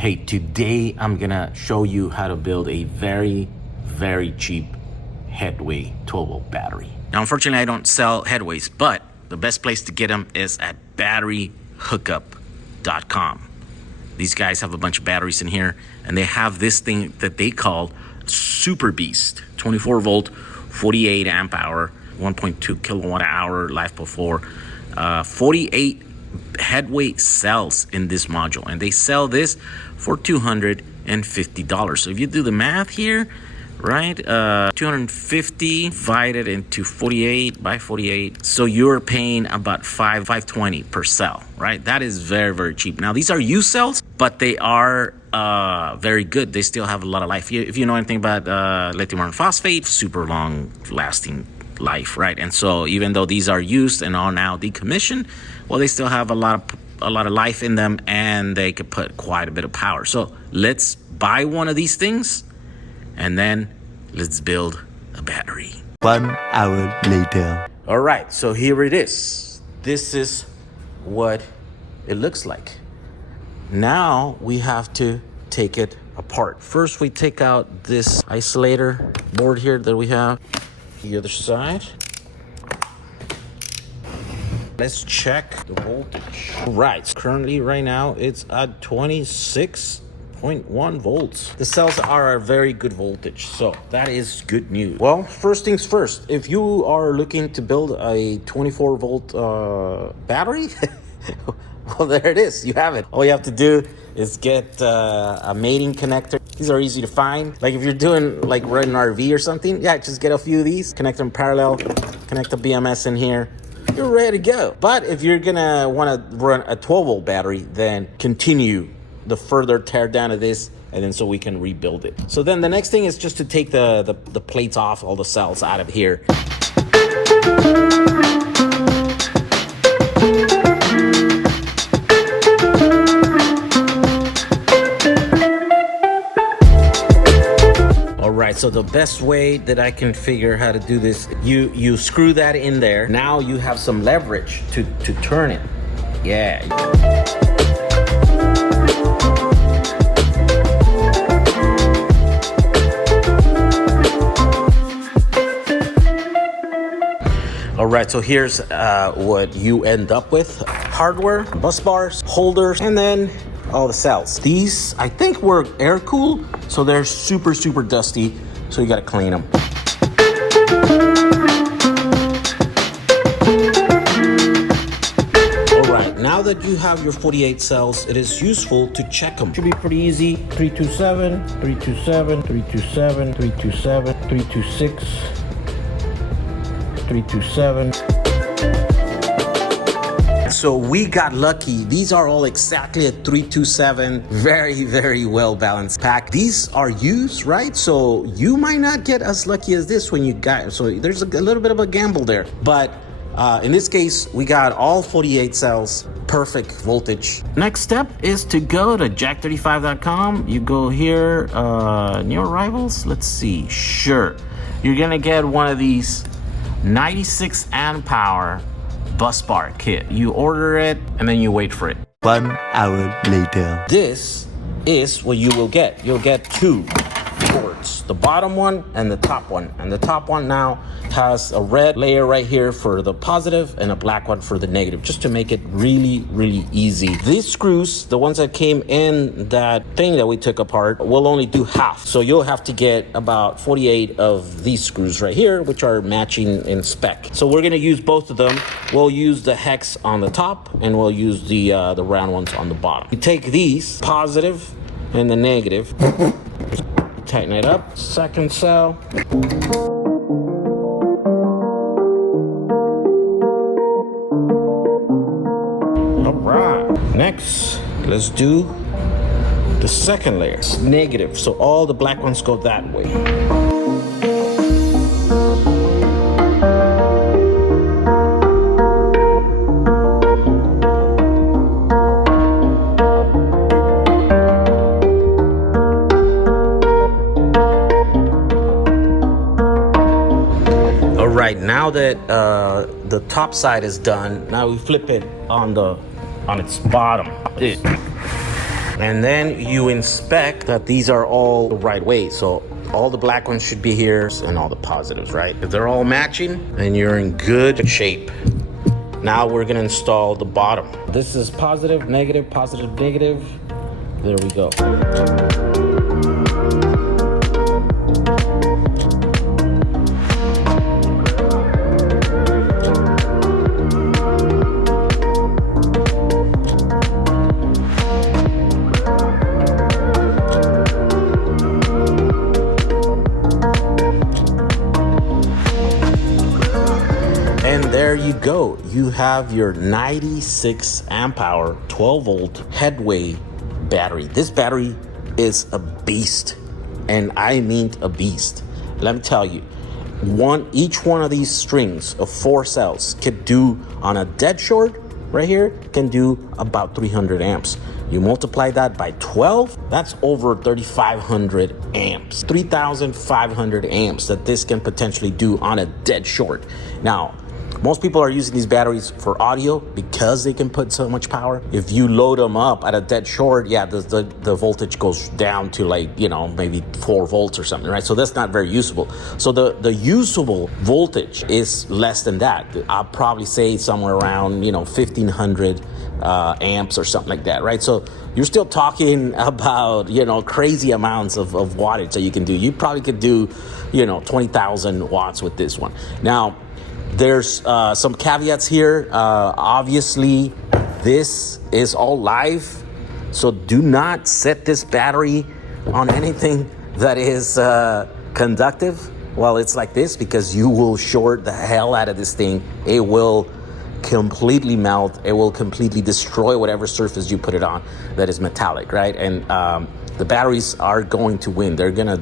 Hey, today I'm gonna show you how to build a very cheap Headway 12-volt battery. Now, unfortunately, I don't sell Headways, but the best place to get them is at batteryhookup.com. These guys have a bunch of batteries in here, and they have this thing that they call Super Beast, 24 volt, 48 amp hour, 1.2 kilowatt hour life before, 48 Headway cells in this module, and they sell this for $250. So if you do the math here, right, 250 divided into 48 by 48, so you're paying about $520 per cell, right? That is very cheap. Now, these are used cells, but they are very good. They still have a lot of life. If you know anything about lithium iron phosphate, super long lasting life, right? And so even though these are used and are now decommissioned, well, they still have a lot of life in them, and they could put quite a bit of power. So let's buy one of these things, and then let's build a battery. 1 hour later. All right, so here it is. This is what it looks like. Now we have to take it apart. First, we take out this isolator board here that we have. The other side. Let's check the voltage. Right, currently right now it's at 26.1 volts. The cells are a very good voltage, so that is good news. Well, first things first, if you are looking to build a 24 volt battery, well, there it is, you have it. All you have to do is get a mating connector. These are easy to find. Like if you're doing like running an RV or something, yeah, just get a few of these, connect them parallel, connect the BMS in here. You're ready to go. But if you're gonna want to run a 12 volt battery, then continue the further tear down of this, and then so we can rebuild it. So then the next thing is just to take the plates off, all the cells out of here. Right, so the best way that I can figure how to do this, you screw that in there. Now you have some leverage to turn it. Yeah. All right, so here's what you end up with. Hardware, bus bars, holders, and then all the cells. These, I think, were air cooled, so they're super dusty, so you gotta clean them. All right, now that you have your 48 cells, it is useful to check them. Should be pretty easy. 327, 327, 327, 327, 326, 327. So we got lucky. These are all exactly a 327. Very well balanced pack. These are used, right? So you might not get as lucky as this when you got, so there's a little bit of a gamble there. But in this case, we got all 48 cells, perfect voltage. Next step is to go to jack35.com. You go here, new arrivals. Let's see, sure. You're gonna get one of these 96 amp hour bus bar kit. You order it and then you wait for it. 1 hour later. This is what you will get. You'll get two cords, the bottom one and the top one. And the top one now has a red layer right here for the positive and a black one for the negative, just to make it really easy. These screws, the ones that came in that thing that we took apart, will only do half. So you'll have to get about 48 of these screws right here, which are matching in spec. So we're gonna use both of them. We'll use the hex on the top, and we'll use the round ones on the bottom. You take these, positive and the negative, tighten it up. Second cell. All right. Next, let's do the second layer. It's negative, so all the black ones go that way. Right, now that the top side is done, now we flip it on its bottom. And then you inspect that these are all the right way. So all the black ones should be here and all the positives, right? If they're all matching, then you're in good shape. Now we're gonna install the bottom. This is positive, negative, positive, negative. There we go. And there you go. You have your 96 amp hour, 12 volt Headway battery. This battery is a beast, and I mean a beast. Let me tell you, each one of these strings of 4 cells could do, on a dead short right here, can do about 300 amps. You multiply that by 12, that's over 3,500 amps. 3,500 amps that this can potentially do on a dead short. Now, most people are using these batteries for audio because they can put so much power. If you load them up at a dead short, yeah, the voltage goes down to, like, you know, maybe 4 volts or something, right? So that's not very usable. So the usable voltage is less than that. I'll probably say somewhere around, you know, 1,500 amps or something like that, right? So you're still talking about, you know, crazy amounts of wattage that you can do. You probably could do, you know, 20,000 watts with this one. Now, there's some caveats here. Obviously, this is all live, so do not set this battery on anything that is conductive while it's like this, because you will short the hell out of this thing. It will completely melt. It will completely destroy whatever surface you put it on that is metallic, right? And the batteries are going to win. They're gonna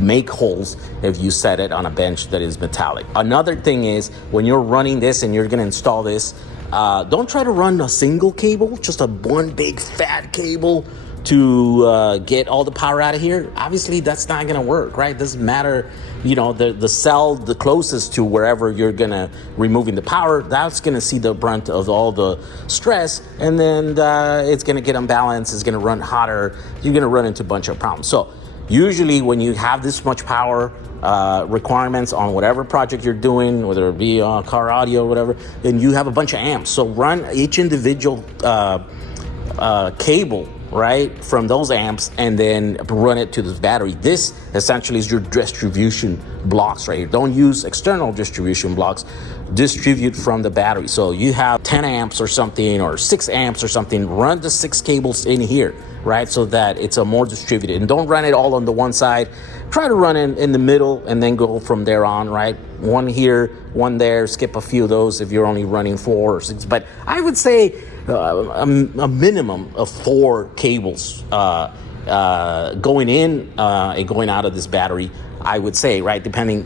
make holes if you set it on a bench that is metallic. Another thing is, when you're running this and you're gonna install this, don't try to run a single cable, just one big fat cable to get all the power out of here. Obviously, that's not gonna work, right? Doesn't matter, you know, the cell the closest to wherever you're gonna removing the power, that's gonna see the brunt of all the stress, and then it's gonna get unbalanced, it's gonna run hotter, you're gonna run into a bunch of problems. So usually when you have this much power requirements on whatever project you're doing, whether it be car audio or whatever, then you have a bunch of amps. So run each individual cable, right, from those amps, and then run it to this battery. This essentially is your distribution blocks right here. Don't use external distribution blocks. Distribute from the battery. So you have 10 amps or something, or 6 amps or something, run the 6 cables in here, right, so that it's a more distributed. And don't run it all on the one side. Try to run in the middle and then go from there on, right? One here, one there, skip a few of those if you're only running 4 or 6. But I would say a minimum of 4 cables going in and going out of this battery, I would say, right, depending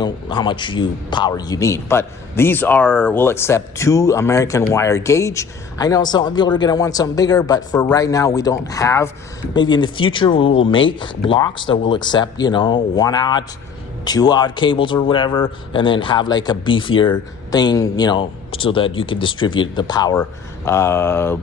on how much power you need. But these will accept 2 American wire gauge. I know some people are going to want something bigger, but for right now, we don't have. Maybe in the future, we will make blocks that will accept, you know, 1-aught, 2-aught cables or whatever, and then have like a beefier thing, you know, so that you can distribute the power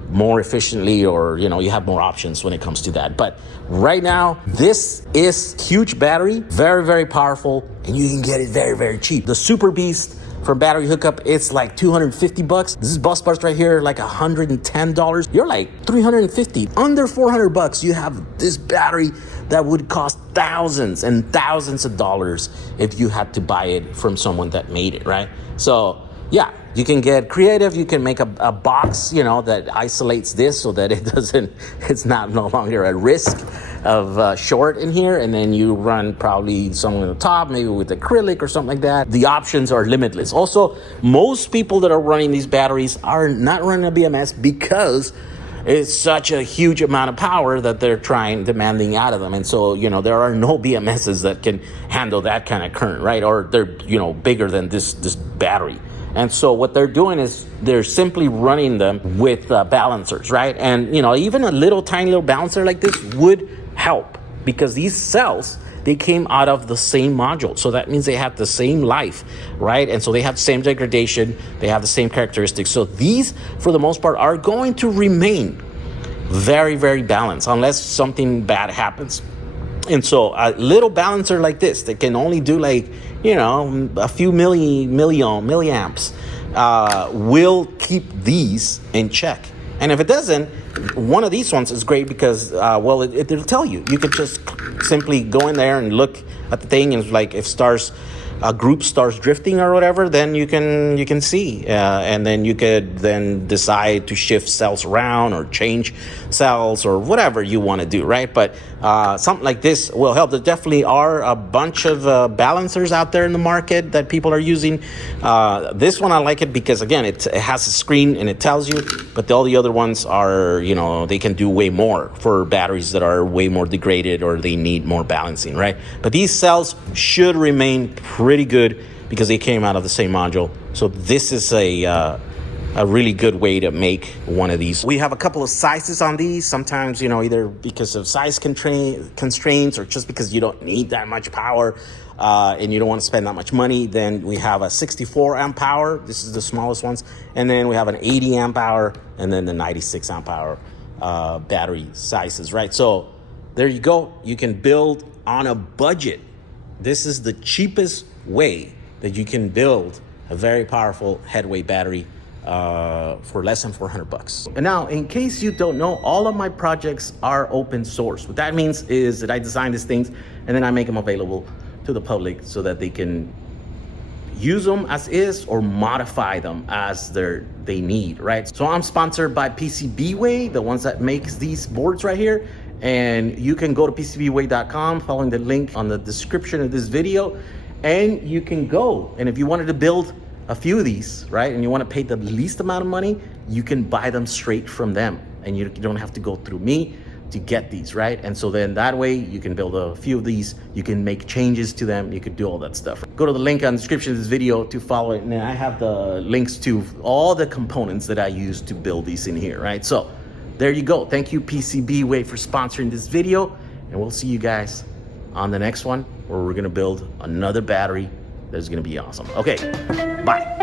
more efficiently, or, you know, you have more options when it comes to that. But right now, this is huge battery, very, very powerful, and you can get it very, very cheap. The Super Beast from Battery Hookup, it's like $250. This is bus bars right here, like $110. You're like $350, under $400. You have this battery that would cost thousands and thousands of dollars if you had to buy it from someone that made it, right? So yeah, you can get creative. You can make a box, you know, that isolates this so that it's no longer a risk of short in here. And then you run probably something on the top, maybe with acrylic or something like that. The options are limitless. Also, most people that are running these batteries are not running a BMS because it's such a huge amount of power that they're demanding out of them. And so, you know, there are no BMSs that can handle that kind of current, right? Or they're, you know, bigger than this battery. And so what they're doing is they're simply running them with balancers, right? And, you know, even a tiny little balancer like this would help, because these cells, they came out of the same module. So that means they have the same life, right? And so they have the same degradation. They have the same characteristics. So these, for the most part, are going to remain very, very balanced unless something bad happens. And so a little balancer like this that can only do like, you know, a few milliamps will keep these in check. And if it doesn't, one of these ones is great because, well, it'll tell you. You could just simply go in there and look at the thing, and like if a group starts drifting or whatever, then you can see, and then you could then decide to shift cells around or change cells or whatever you want to do, right? But something like this will help. There definitely are a bunch of balancers out there in the market that people are using. This one I like it because again it has a screen and it tells you, but all the other ones are, you know, they can do way more for batteries that are way more degraded or they need more balancing, right? But these cells should remain pretty good because they came out of the same module. So this is a really good way to make one of these. We have a couple of sizes on these. Sometimes, you know, either because of size constraints or just because you don't need that much power and you don't want to spend that much money, then we have a 64 amp hour. This is the smallest ones. And then we have an 80 amp hour and then the 96 amp hour battery sizes, right? So there you go. You can build on a budget. This is the cheapest way that you can build a very powerful Headway battery for less than $400. And now, in case you don't know, all of my projects are open source. What that means is that I design these things and then I make them available to the public so that they can use them as is or modify them as they need, right? So I'm sponsored by PCBWay, the ones that makes these boards right here. And you can go to PCBWay.com following the link on the description of this video, and you can go. And if you wanted to build a few of these, right, and you want to pay the least amount of money, you can buy them straight from them. And you don't have to go through me to get these, right? And so then that way you can build a few of these, you can make changes to them, you could do all that stuff. Go to the link on the description of this video to follow it. And I have the links to all the components that I use to build these in here, right? So there you go. Thank you, PCBWay, for sponsoring this video. And we'll see you guys on the next one where we're going to build another battery that's going to be awesome. Okay, bye.